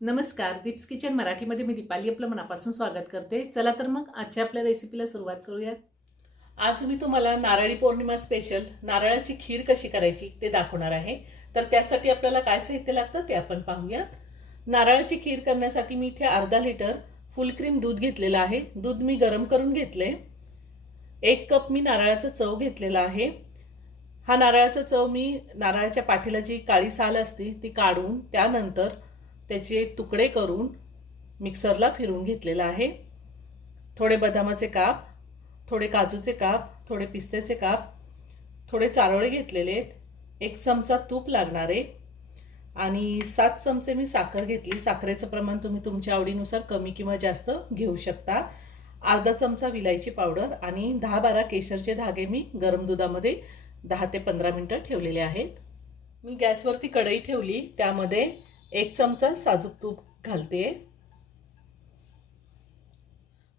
नमस्कार, दीप्स किचन मराठीमध्ये मी दीपाली आपलं मनापासून स्वागत करते. चला तर मग आजच्या आपल्या रेसिपीला सुरुवात करूयात. आज मी तुम्हाला नारळी पौर्णिमा स्पेशल नारळाची खीर कशी करायची ते दाखवणार आहे. तर त्यासाठी आपल्याला काय साहित्य लागतं ते आपण पाहूयात. नारळाची खीर करण्यासाठी मी इथे अर्धा लिटर फुल क्रीम दूध घेतलेलं आहे. दूध मी गरम करून घेतले. 1 कप मी नारळाचं चव घेतलेला आहे. हा नारळाचा चव मी नारळाच्या पाठीला जी काळी साल असते ती काढून त्यानंतर त्याचे तुकडे करून मिक्सरला फिरवून घेतलेला आहे. थोडे बदामाचे काप, थोडे काजूचे काप, थोडे पिस्त्याचे काप, थोडे चारोळे घेतलेले आहेत. 1 चमचा तूप लागणार आहे आणि 7 चमचे मी साखर घेतली. साखरेचं प्रमाण तुम्ही तुमच्या आवडीनुसार कमी किंवा जास्त घेऊ शकता. अर्धा चमचा विलायची पावडर आणि 10-12 केशरचे धागे मी गरम दुधामध्ये 10 ते 15 मिनिटं ठेवलेले आहेत. मी गॅसवरती कढई ठेवली. त्यामध्ये 1 चमचा साजूक तूप घालते.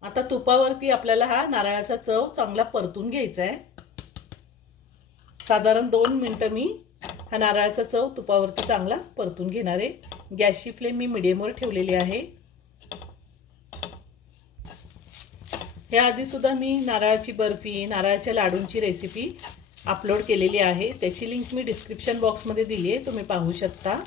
आता तुपावरती आपल्याला हा नारळाचा चव चांगला परतून घ्यायचा आहे. साधारण 2 मिनिटं मी हा नारळाचा चव तुपावरती चांगला परतून घेणार आहे. गॅसची फ्लेम मी मीडियमवर ठेवलेली आहे. या आधी सुद्धा मी नारळाची बर्फी, नारळाच्या लाडूंची रेसिपी अपलोड केलेली आहे. त्याची लिंक मी डिस्क्रिप्शन बॉक्समध्ये दिली आहे, तुम्ही पाहू शकता.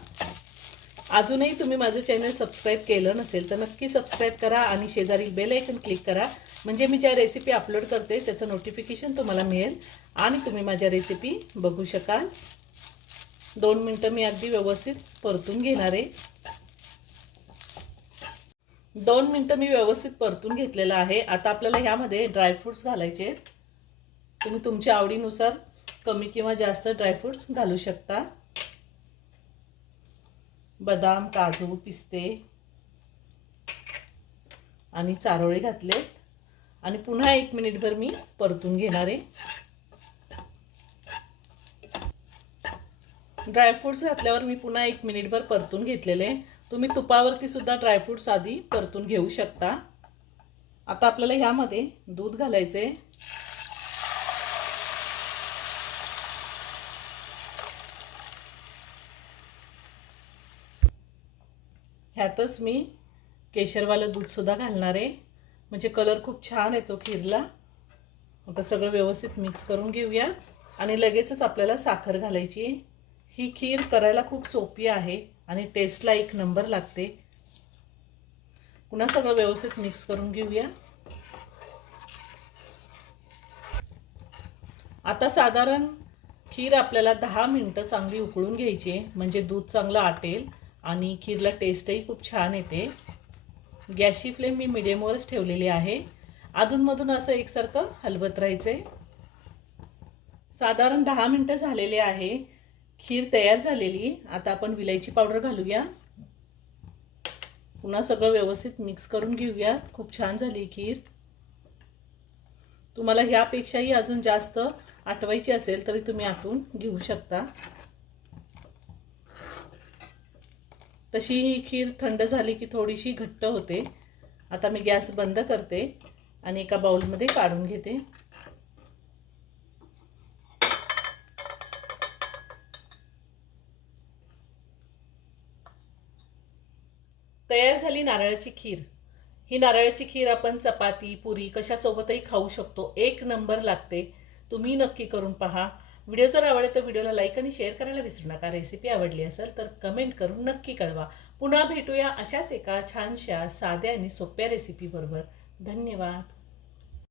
अजूनही तुम्ही माझं चॅनल सबस्क्राईब केलं नसेल तर नक्की सबस्क्राईब करा आणि शेजारील बेल आयकन क्लिक करा, म्हणजे मी ज्या रेसिपी अपलोड करते त्याचं नोटिफिकेशन तुम्हाला मिळेल आणि तुम्ही माझ्या रेसिपी बघू शकाल. 2 मिनिटं मी अगदी व्यवस्थित परतून घेणार आहे. 2 मिनिटं मी व्यवस्थित परतून घेतलेलं आहे. आता आपल्याला ह्यामध्ये ड्रायफ्रूट्स घालायचे. तुम्ही तुमच्या आवडीनुसार कमी किंवा जास्त ड्रायफ्रूट्स घालू शकता. बदाम, काजू, पिस्ते आणि चारोळे घातले आणि पुन्हा 1 मिनिटभर मी परतून घेणार आहे. ड्रायफ्रूट्स घातल्यावर मी पुन्हा 1 मिनिटभर परतून घेतलेले. तुम्ही तुपावरती सुद्धा ड्रायफ्रूट्स आधी परतून घेऊ शकता. आता आपल्याला ह्यामध्ये दूध घालायचे. ह्यातच मी केशरवालं दूध सुद्धा घालणार आहे, म्हणजे कलर खूप छान येतो खीरला. आता सगळं व्यवस्थित मिक्स करून घेऊया आणि लगेचच आपल्याला साखर घालायची. ही खीर करायला खूप सोपी आहे आणि टेस्टला 1 नंबर लागते. पुन्हा सगळं व्यवस्थित मिक्स करून घेऊया. आता साधारण खीर आपल्याला 10 मिनिटं चांगली उकळून घ्यायची, म्हणजे दूध चांगलं आटेल आणि खीरला टेस्टही खूप छान येते. गॅसची फ्लेम मी मीडियमवरच ठेवलेली आहे. अधूनमधून असं एकसारखं हलवत राहायचे. साधारण 10 मिनिटं झालेले आहे. खीर तयार झालेली. आता आपण विलायची पावडर घालूया. पुन्हा सगळं व्यवस्थित मिक्स करून घेऊया. खूप छान झाली खीर. तुम्हाला ह्यापेक्षाही अजून जास्त आटवायची असेल तरी तुम्ही आटवून घेऊ शकता. तशी ही खीर थंड झाली की थोडीशी घट्ट होते. आता मी गॅस बंद करते आणि एका बाउलमध्ये काढून घेते. तयार झाली नारळाची खीर. ही नारळाची खीर आपण चपाती, पुरी कशासोबतही खाऊ शकतो. 1 नंबर लागते. तुम्ही नक्की करून पहा. व्हिडिओ जर आवडला तर व्हिडिओला लाईक आणि शेअर करायला विसरू नका. रेसिपी आवडली असेल तर कमेंट करून नक्की कळवा. पुन्हा भेटूया अशाच एका छानशा साध्या आणि सोप्या रेसिपी बरोबर. धन्यवाद.